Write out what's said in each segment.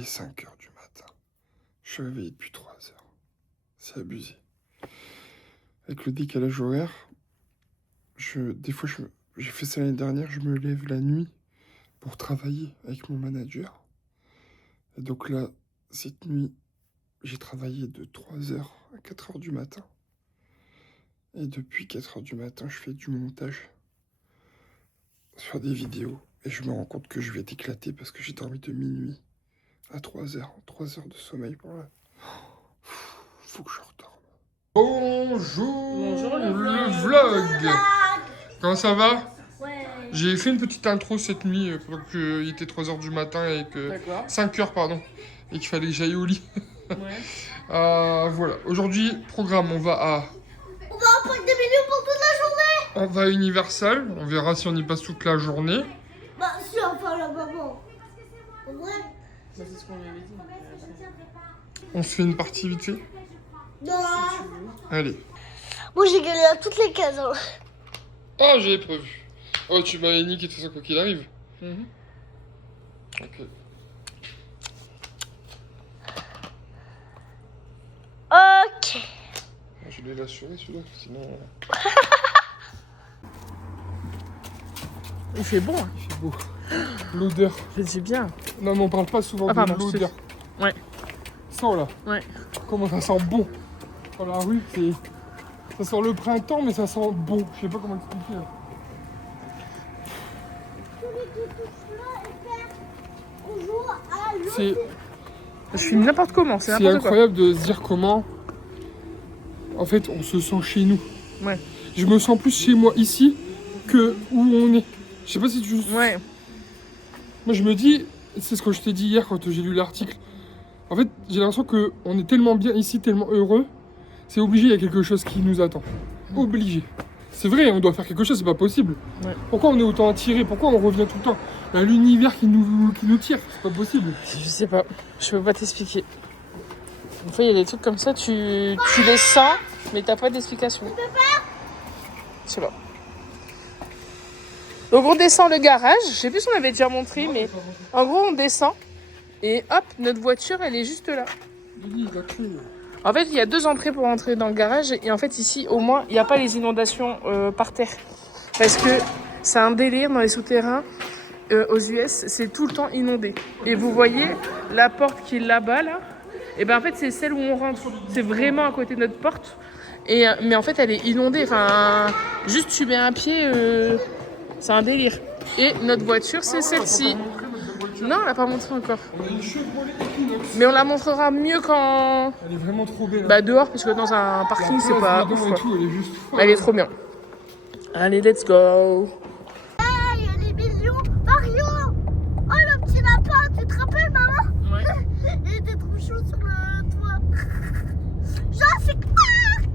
est 5 h du matin. Je suis réveillé depuis 3 heures. C'est abusé. Avec le décalage horaire, des fois, j'ai fait ça l'année dernière, je me lève la nuit pour travailler avec mon manager. Et donc là, cette nuit, j'ai travaillé de 3 h à 4 h du matin. Et depuis 4 h du matin, je fais du montage sur des vidéos. Et je me rends compte que je vais être éclaté parce que j'ai dormi de minuit à 3 h. 3 heures de sommeil pour là. Faut que je redorme. Bonjour le vlog. Comment ça va? Ouais. J'ai fait une petite intro cette nuit pendant qu'il était 3 h du matin et que 5 h pardon, et qu'il fallait que j'aille au lit. Ouais. Voilà, aujourd'hui programme, on va à Parc des Millions pour toute la journée. on va à Universal, on verra si on y passe toute la journée. Bah si, enfin la maman. En vrai? Bah, c'est ce qu'on lui avait dit. On se fait une partie vite fait. Non. Allez. Moi j'ai gagné à toutes les cases. Hein. Ah, j'avais prévu. Oh, tu m'avais niqué de toute façon quoi qu'il arrive. Ok. Ok. Je vais l'assurer celui-là, sinon... Il fait bon. Hein. Il fait beau. L'odeur. Je dis bien. Non mais on parle pas souvent de l'odeur. Ouais. Sens là. Ouais. Comment ça sent bon. Dans la rue, c'est... Ça sent le printemps mais ça sent bon. Je sais pas comment expliquer là. C'est... Je filme n'importe comment, c'est n'importe quoi. incroyable de se dire comment... En fait, on se sent chez nous. Ouais. Je me sens plus chez moi ici que où on est. Je sais pas si tu... Ouais. Moi je me dis, c'est ce que je t'ai dit hier quand j'ai lu l'article. En fait, j'ai l'impression qu'on est tellement bien ici, tellement heureux. C'est obligé, il y a quelque chose qui nous attend. Obligé. C'est vrai, on doit faire quelque chose, c'est pas possible. Ouais. Pourquoi on est autant attiré? Pourquoi on revient tout le temps? Il y a l'univers qui nous tire, c'est pas possible. Je sais pas, je peux pas t'expliquer. Des fois, il y a des trucs comme ça, tu les sens, mais t'as pas d'explication. Je sais pas. Donc, on descend le garage. Je sais plus si on avait déjà montré, mais en gros, on descend. Et hop, notre voiture, elle est juste là. En fait, il y a 2 entrées pour entrer dans le garage. Et en fait, ici, au moins, il n'y a pas les inondations par terre. Parce que c'est un délire dans les souterrains. Aux US, c'est tout le temps inondé. Et vous voyez, la porte qui est là-bas, là, et ben en fait, c'est celle où on rentre. C'est vraiment à côté de notre porte. Mais en fait, elle est inondée. Enfin, juste tu mets un pied, c'est un délire. Et notre voiture, c'est celle-ci. Non, on l'a pas montré encore. On a une Chevrolet Equinox. Mais on la montrera mieux quand... Elle est vraiment trop belle. Bah dehors, parce que dans un parking, c'est pas ouf, quoi. Elle est juste folle. Elle est trop bien. Allez, let's go. Il y a des millions. Mario. Oh le petit lapin, tu te rappelles maman? Ouais. Il était trop chaud sur le toit. Jurassic Park.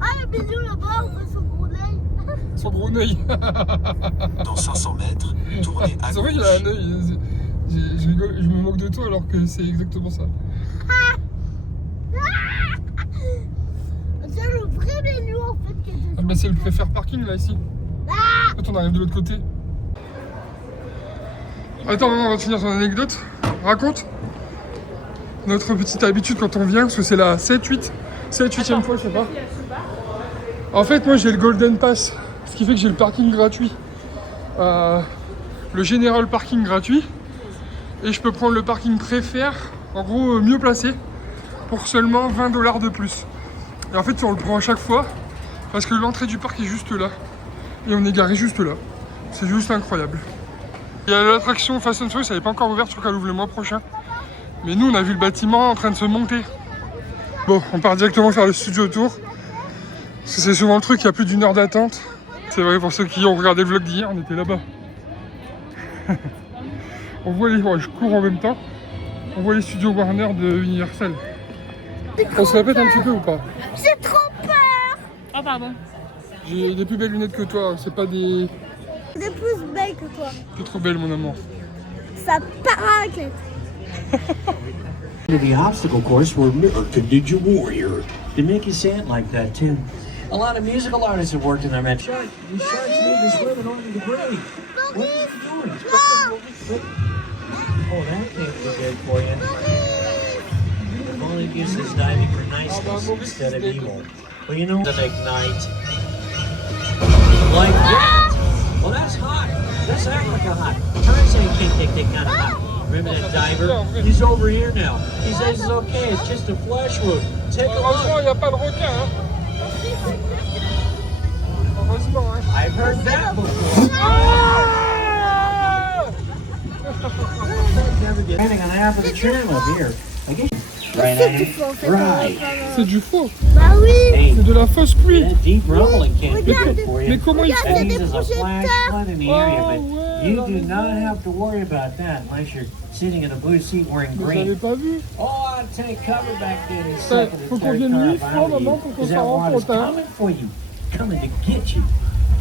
Ah le million là-bas, on voit son gros œil. Son gros œil. Dans 500 mètres, tournez à C'est vrai qu'il a un œil. Je rigole, je me moque de toi alors que c'est exactement ça. C'est le vrai million en fait qui était. Ah bah c'est le préfère parking là ici. Quand on arrive de l'autre côté. Attends, maman, on va finir ton anecdote. Raconte. Notre petite habitude quand on vient, parce que c'est la 7-8e fois, je sais pas. En fait, moi j'ai le Golden Pass, ce qui fait que j'ai le parking gratuit. Le General Parking gratuit. Et je peux prendre le parking préfère, en gros mieux placé, pour seulement 20 $ de plus. Et en fait, on le prend à chaque fois, parce que l'entrée du parc est juste là. Et on est garé juste là. C'est juste incroyable. Il y a l'attraction Fast and Furious, elle n'est pas encore ouverte, je crois qu'elle ouvre le mois prochain. Mais nous, on a vu le bâtiment en train de se monter. Bon, on part directement faire le studio tour. Parce que c'est souvent le truc, il y a plus d'1 heure d'attente. C'est vrai, pour ceux qui ont regardé le vlog d'hier, on était là-bas. On voit les... Ouais, je cours en même temps. On voit les studios Warner de Universal. On se répète un petit peu ou pas? J'ai trop peur. Ah, pardon. J'ai des plus belles lunettes que toi, c'est pas des... Des plus belles que toi. T'es trop belle mon amour. Ça part à la tête. The obstacle course were mirrored to Ninja Warrior. They make you say it like that too. A lot of musical artists have worked in their match. These sharks need to swim in order to breathe. What are you doing? Oh, that can't be good for you. If only uses diving for niceness instead of evil. Well, you know, doesn't ignite. Like that. Well, that's hot. That's Africa hot. Tarzan can't take that kind of hot. Remember that diver? He's over here now. He says it's okay. It's just a flesh wound. Take a Heureusement, il look. n'y a pas de requin. Hein. Heureusement. Hein. I've heard that before. Never get anything on half of the trim up here. I guess. Right, C'est du faux, en fait. Right. C'est du faux. Bah oui. Hey, C'est de la fausse pluie. that deep rumbling can't be good for Mais you. comment il Regarde, fait? That il y a means des there's a flash projecteurs. flood in the area, Oh, but ouais, you non, do mais- not have to worry about that unless you're sitting in a blue seat wearing Vous n'avez green. pas vu? Oh, I'll take cover back there in a Ça, second. faut and qu'on tear vienne the 8 car fois out of maintenant you, pour qu'on 'cause s'en that rende water's compte. Hein. coming for you, coming to get you.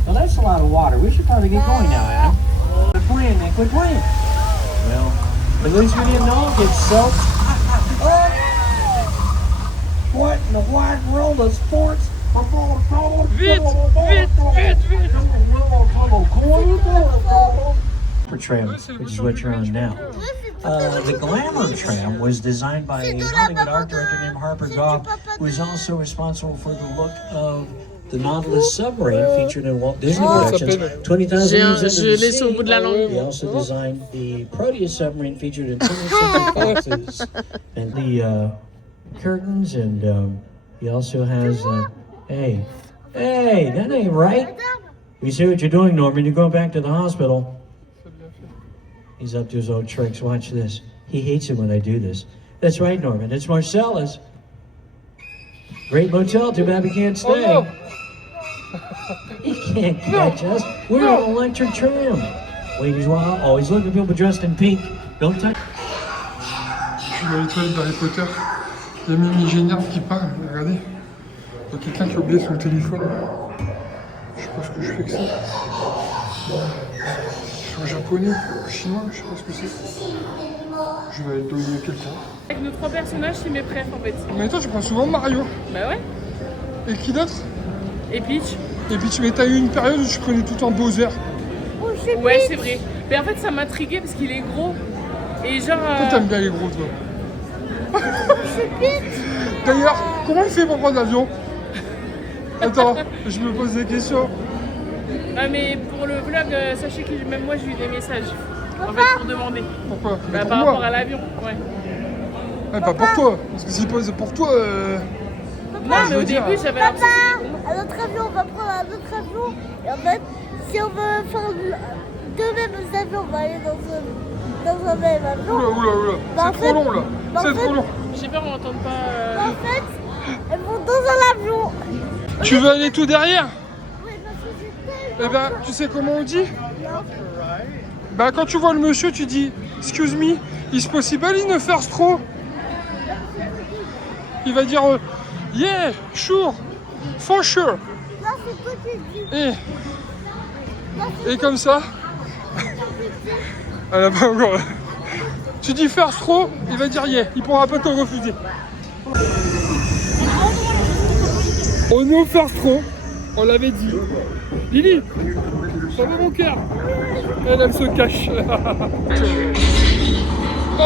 Well, that's a lot of water. We should probably get going now, Adam. Quit playing, man. Quit playing. Well, at least we didn't all get soaked. Oh! What in the wide world of sports? Vite, vite, vite, vite. Tram, which is what you're on now. The Glamour Tram was designed by a Hollywood art director named Harper Goff, who is also responsible for the look of the Nautilus submarine featured in Walt Disney Productions, 20,000 Leagues Under Je the laisse au bout de la Sea. langue. He also designed the Proteus submarine featured in 20th Century Foxes and the curtains, and he also has, hey, that ain't right. You see what you're doing, Norman? You're going back to the hospital. He's up to his old tricks. Watch this. He hates it when I do this. That's right, Norman. It's Marcella's. Great motel. Too bad we can't stay. Oh, no. He can't catch us. We're on an electric tram. Ladies, well, always look at people dressed in pink. Don't touch. Je suis dans les toilettes d'Harry Potter. Il y a Mimi Géniard qui parle. Regardez. Il y a quelqu'un qui a oublié son téléphone. Je sais pas ce que je fais que ça. C'est en japonais, ou chinois, je sais pas ce que c'est. Je vais aller le donner à quelqu'un. Avec nos 3 personnages, c'est mes préfs en fait. Mais toi, tu prends souvent Mario. Bah ouais. Et qui d'autre? Et Peach. Et puis tu t'as eu une période où tu prenais tout en Bowser. Oh, c'est Ouais, vite. c'est vrai. Mais en fait, ça m'intriguait parce qu'il est gros. Et genre. Toi, t'aimes bien les gros, toi. C'est vite. D'ailleurs, comment il fait pour prendre l'avion? Attends, je me pose des questions. Ah, mais pour le vlog, sachez que même moi, j'ai eu des messages. En fait, pour demander. Pourquoi? Mais Bah, pour par moi. rapport à l'avion. Ouais. Ouais, pas pour toi. Parce que s'il pose pour toi. Non, mais au début, j'avais l'impression. Papa, à notre avion, on va prendre un autre avion. Et en fait, si on veut faire deux mêmes avions, on va aller dans un même avion. Oula, oula, oula. Bah, en C'est fait- trop long là. bah, en C'est fait- trop long. J'ai peur qu'on n'entende pas. En fait, elles vont dans un avion. Tu veux aller tout derrière? Oui, parce que c'était... Eh ben, tu sais comment on dit? Non. Bah, quand tu vois le monsieur, tu dis excuse me, is possible in a first row? Il va dire yeah, sure, for sure. Non, c'est toi qui dis. Et comme ça. Elle a pas encore. Tu dis first row, il va dire yeah, il pourra pas te refuser. On est au first row, on l'avait dit. Lily, ça va mon cœur? Elle se cache. Oh.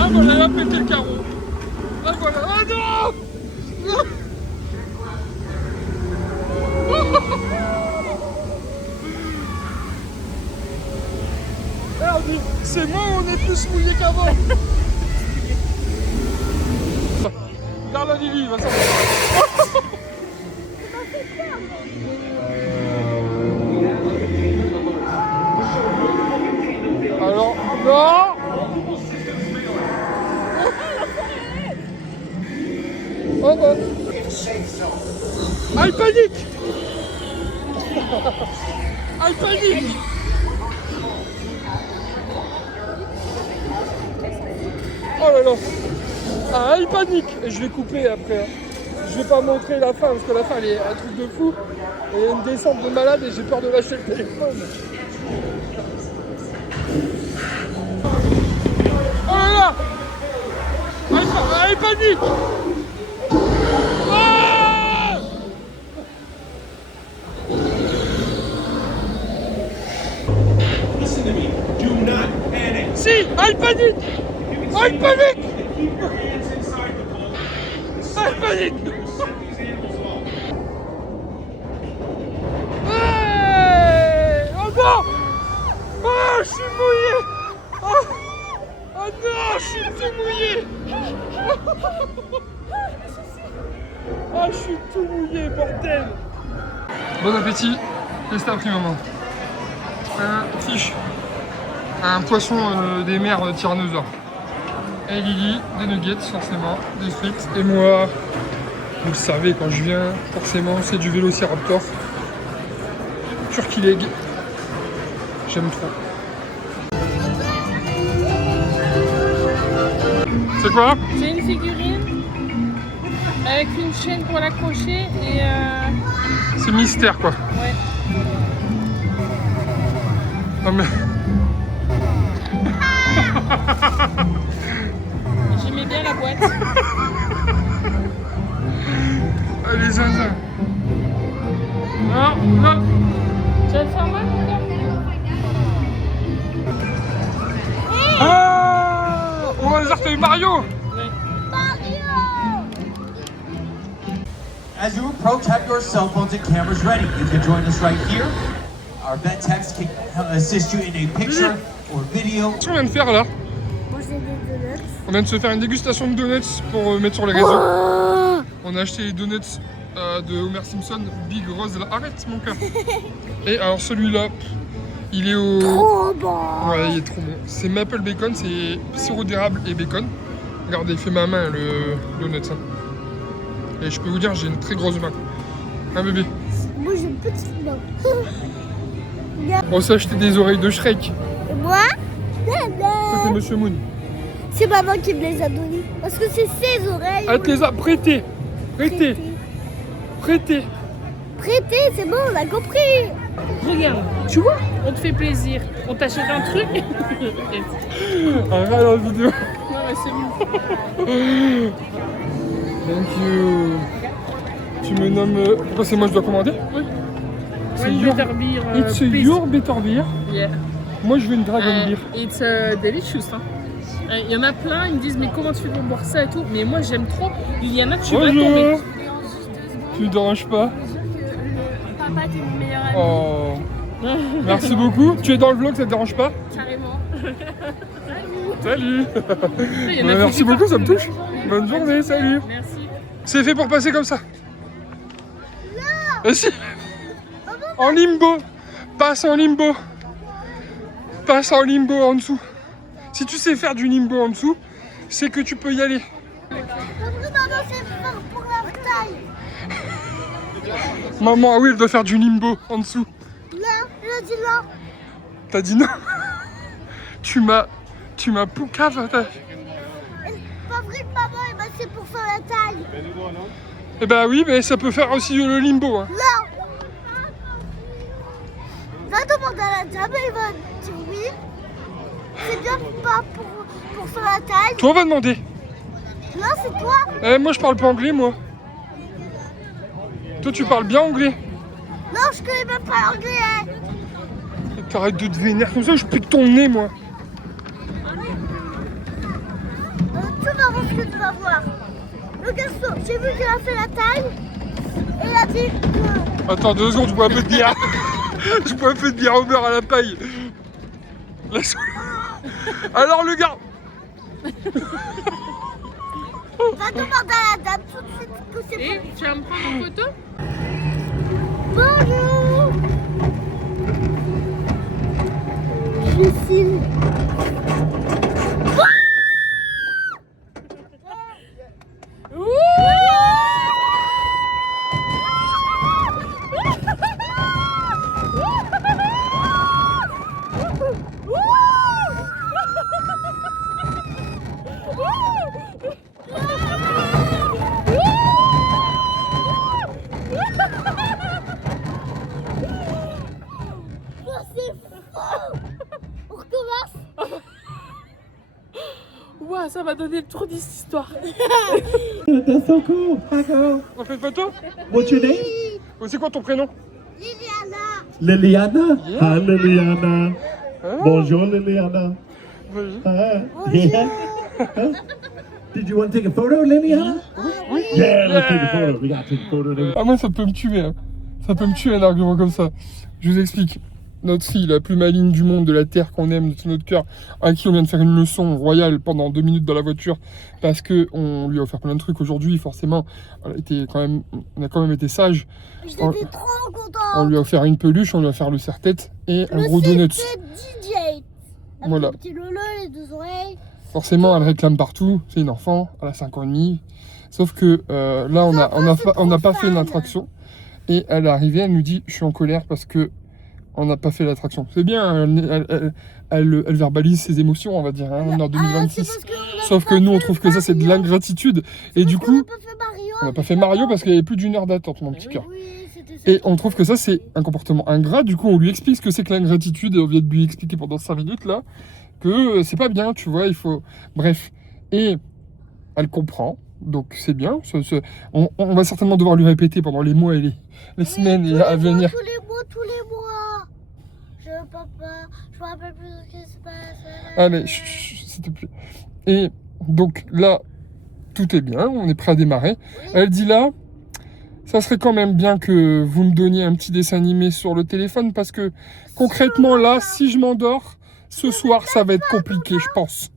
Ah voilà, elle a pété le carreau. Ah voilà, ah non, non. Merde, c'est moi ou on est plus mouillé qu'avant? Regarde la Lily, il va s'en. Alors, non. Oh oh. Ah, il panique. Ah, il panique. là là. Ah, il panique. Et je vais couper après. Je vais pas montrer la fin parce que la fin elle est un truc de fou. Et il y a une descente de malade et j'ai peur de lâcher le téléphone. Oh là là. Ah, il panique. Ah. Listen to me. Do not panic. Si, ah, il panique. Ah, il panique. Keep your hands inside the boat. Ah, il panique. Set these animals off. Hey. Oh non. Ah, je suis mouillé. Oh non, je suis tout mouillé. Ah, je suis tout mouillé, bordel. Bon appétit. Qu'est-ce que t'as pris, maman? Un fiche. Un poisson des mers tyrannosaures. Et Lily, des nuggets, forcément, des frites. Et moi, vous le savez, quand je viens, forcément, c'est du Vélociraptor. Turkey leg. J'aime trop. C'est quoi? C'est une figurine avec une chaîne pour l'accrocher et C'est mystère, quoi. ouais. Non mais... J'aimais bien la boîte. Allez, zinzin. Non, non. Tu vas le faire mal, mon gars? Ah, on va dire Mario. As you approach, have your cell phones and cameras ready. You can join us right here. Our vet techs can assist you in a picture or video. Qu'est-ce qu'on vient de faire là? Manger des donuts. On vient de se faire une dégustation de donuts pour mettre sur les réseaux. On a acheté les donuts de Homer Simpson, Big Rose. Là. Arrête mon cœur. Et alors celui-là, il est au... Trop bon. Ouais, il est trop bon. C'est maple bacon, c'est sirop d'érable et bacon. Regardez, il fait ma main le donut. Hein. Et je peux vous dire, j'ai une très grosse main. Un bébé. Moi j'ai une petite main. On s'est acheté des oreilles de Shrek. Et moi, C'était Monsieur Moon. c'est maman qui me les a données. Parce que c'est ses oreilles. Elle te les a prêtées. Prêtées. Prêtées. Prêté, c'est bon, on a compris. Regarde, tu vois, on te fait plaisir. On t'achète un truc. Arrête la vidéo. Non, mais c'est bon. Thank you. Tu me nommes... Pourquoi c'est moi je dois commander? Oui. C'est One your... better beer, It's please. your better beer. Yeah. Moi je veux une dragon beer. It's delicious. Hein. Il y en a plein, ils me disent mais comment tu veux boire ça et tout. Mais moi j'aime trop. Il y en a tu vas tomber. Bonjour. Tu ne déranges pas? Papa, t'es mon meilleur ami. Oh. Merci beaucoup. Tu es dans le vlog, ça te dérange pas? Carrément. Salut. Il y en a Merci qui beaucoup, ça me partent. touche. Bonne journée, salut. Merci. C'est fait pour passer comme ça. Non. Si. En limbo. Passe en limbo. Passe en limbo en dessous. Si tu sais faire du limbo en dessous, c'est que tu peux y aller. Maman, c'est pour la taille. Maman, ah oui, elle doit faire du limbo en dessous. Là, je dis là. T'as dit non. Tu m'as poucave. Pas vrai, maman, eh ben, c'est pour faire la taille. Eh ben oui, mais ça peut faire aussi le limbo. Hein. Là. Va demander à la dame, elle va dire oui. C'est bien pas pour faire la taille. Toi, on va demander. Là, c'est toi. Moi, je parle pas anglais, moi. Toi, tu parles bien anglais. Non, je connais même pas l'anglais. Hein. T'arrêtes de te vénérer comme ça, je pique ton nez, moi. Tu vas voir ce que tu vas voir. Le garçon, j'ai vu qu'il a fait la taille. Et il a dit que... Attends 2 secondes, je bois un peu de bière. Je bois un peu de bière au beurre à la paille. Laisse... Alors le gars. Va demander à la dame tout de suite que c'est Et tu vas me prendre en photo? Bonjour. Lucille. Ouah, ça m'a donné trop d'histoire. That's so cool. Hi, girl. On fait une photo? What's your name? C'est quoi ton prénom? Liliana. Yeah. Hi, Liliana. Ah. Bonjour, Liliana. Vas-y. Hi. Yeah. Huh? Did you want to take a photo, Liliana? Yeah, let's take a photo. We gotta take a photo. Liliana. Ah moi ça peut me tuer, hein. Ça peut me tuer un argument comme ça. Je vous explique. Notre fille, la plus maligne du monde, de la terre qu'on aime de tout notre cœur, à qui on vient de faire une leçon royale pendant 2 minutes dans la voiture, parce que on lui a offert plein de trucs aujourd'hui, forcément, on a quand même été sage. J'étais On trop contente. lui a offert une peluche, on lui a offert le serre-tête et un gros donut. C'est DJ. Avec Voilà. le petit lolo, les 2 oreilles. Forcément, elle réclame partout, c'est une enfant, elle a 5 ans et demi. Sauf que là, on n'a pas fait une attraction. Et elle est arrivée, elle nous dit, je suis en colère parce que on n'a pas fait l'attraction. C'est bien, elle verbalise ses émotions, on va dire, hein, on est en 2026. Sauf que nous, on trouve que ça, c'est de l'ingratitude. Et du On coup, n'a pas fait Mario. on n'a pas fait Mario parce qu'il y avait plus d'1 heure d'attente, mon petit cœur. Oui, c'était ça. Et on trouve que ça, c'est un comportement ingrat. Du coup, on lui explique ce que c'est que l'ingratitude et on vient de lui expliquer pendant 5 minutes, là, que c'est pas bien, tu vois, il faut... Bref. Et elle comprend. Donc c'est bien, on va certainement devoir lui répéter pendant les mois et les semaines à venir. Tous les mois. Je veux papa, je me rappelle plus de ce qui se passe. Allez, s'il te plaît. Et donc là, tout est bien, on est prêt à démarrer. Elle dit là, ça serait quand même bien que vous me donniez un petit dessin animé sur le téléphone parce que concrètement là, si je m'endors, ce soir ça va être compliqué, je pense.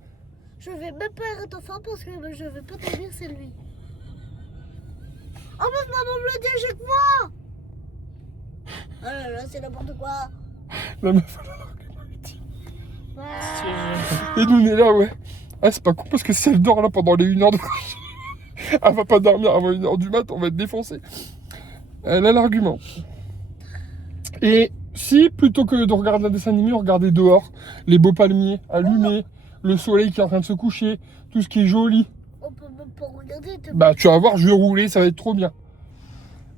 Je vais même pas être enfant parce que je vais pas dormir, c'est lui. En plus, maman me le dit à chaque fois. Oh là là, c'est n'importe quoi. La meuf, elle a l'argument ultime. Et nous on est là, ouais. Ah, c'est pas con parce que si elle dort là pendant les 1 heure de elle va pas dormir avant 1 heure du mat, on va être défoncé. Elle a l'argument. Et si, plutôt que de regarder un dessin animé, regardez dehors, les beaux palmiers allumés, le soleil qui est en train de se coucher, tout ce qui est joli. On peut même pas regarder. Bah, tu vas voir, je vais rouler, ça va être trop bien.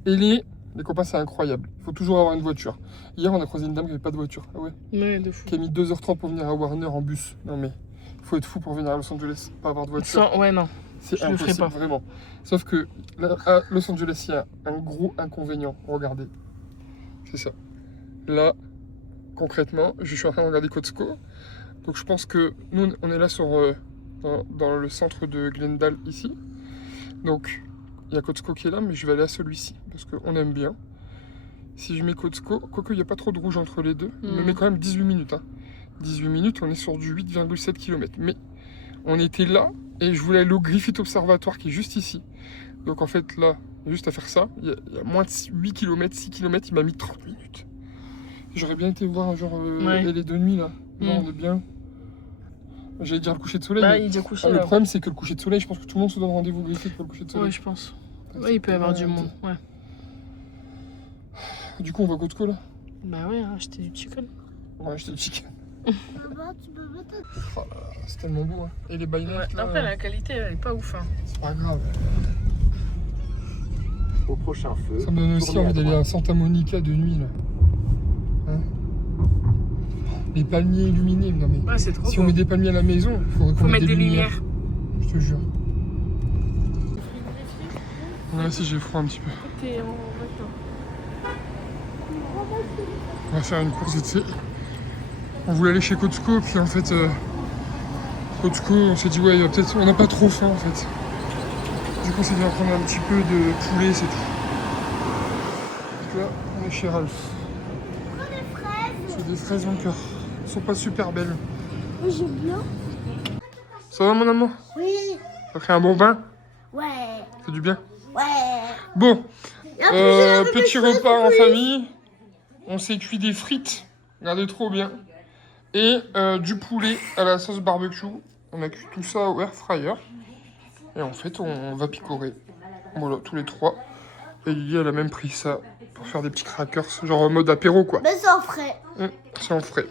Et les copains, c'est incroyable. Il faut toujours avoir une voiture. Hier, on a croisé une dame qui n'avait pas de voiture. Ah ouais. Ouais, de fou. Qui a mis 2h30 pour venir à Warner en bus. Non mais, il faut être fou pour venir à Los Angeles, pas avoir de voiture. Ouais, non. C'est je le ferai impossible, pas. vraiment. Sauf que là, à Los Angeles, il y a un gros inconvénient. Regardez. C'est ça. Là, concrètement, je suis en train de regarder Costco. Donc je pense que nous, on est là sur, dans le centre de Glendale, ici. Donc, il y a Costco qui est là, mais je vais aller à celui-ci. Parce qu'on aime bien. Si je mets Costco, quoique il n'y a pas trop de rouge entre les deux, il me met quand même 18 minutes. Hein. 18 minutes, on est sur du 8,7 km. Mais on était là, et je voulais aller au Griffith Observatoire qui est juste ici. Donc en fait, là, juste à faire ça, il y a moins de 8 km, 6 km, il m'a mis 30 minutes. J'aurais bien été voir genre les 2 nuits là. Genre on est bien. J'allais dire le coucher de soleil. Bah, mais... il est déjà couché le là. problème c'est que le coucher de soleil, je pense que tout le monde se donne rendez-vous au Griffith pour le coucher de soleil. Ouais, je pense. Ouais, il peut y avoir du monde. Ouais. Du coup, on va à Costco là. Bah ouais, acheter du chicken. On va acheter le chicken. Maman, tu peux mettre Oh là là, c'est tellement beau. Hein. Et les bike Ouais. là, Après, la qualité, elle est pas ouf. Hein. c'est pas grave. Au prochain feu. Ça me donne aussi tournez envie à d'aller droite. à Santa Monica de nuit là. Hein, les palmiers illuminés. Non mais. Ouais, c'est trop Si beau. on met des palmiers à la maison, il faudrait qu'on Faut mette mettre des lumières. Je te jure. Ouais, si j'ai froid un petit peu. T'es en vacances. On va faire une course vite fait. On voulait aller chez Costco, puis en fait, Costco, on s'est dit, ouais, peut-être, on n'a pas trop faim en fait. Du coup, on s'est dit, on va prendre un petit peu de poulet, c'est tout. Donc là, on est chez Ralph. des fraises. C'est des fraises mon cœur. Elles sont pas super belles. Oui, j'aime bien. Ça va, mon amour? Oui. T'as pris un bon bain? Ouais. C'est du bien? Ouais. Bon, Et en plus, j'ai lavé mes petit cheveux, repas en oui. famille. On s'est cuit des frites. Regardez trop bien. Et du poulet à la sauce barbecue. On a cuit tout ça au air fryer. Et en fait, on va picorer. Voilà, tous les trois. Et Lily, elle a même pris ça pour faire des petits crackers, genre en mode apéro, quoi. Mais c'est en frais. C'est en frais.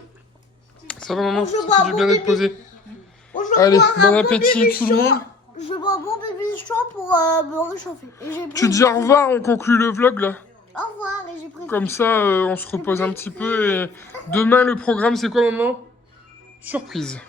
Ça va, maman? Je Ça bois fait un du bon bien d'être pipi. posé. Bon, je vais Allez, boire bon un appétit pipi tout le chaud. monde. Je vais boire un bon pipi chaud pour me réchauffer. Et j'ai Tu pris- dis au revoir, on conclut le vlog, là. Au revoir et j'ai pris. Comme ça, on se repose un petit peu. Et demain, le programme, c'est quoi, maman? Surprise.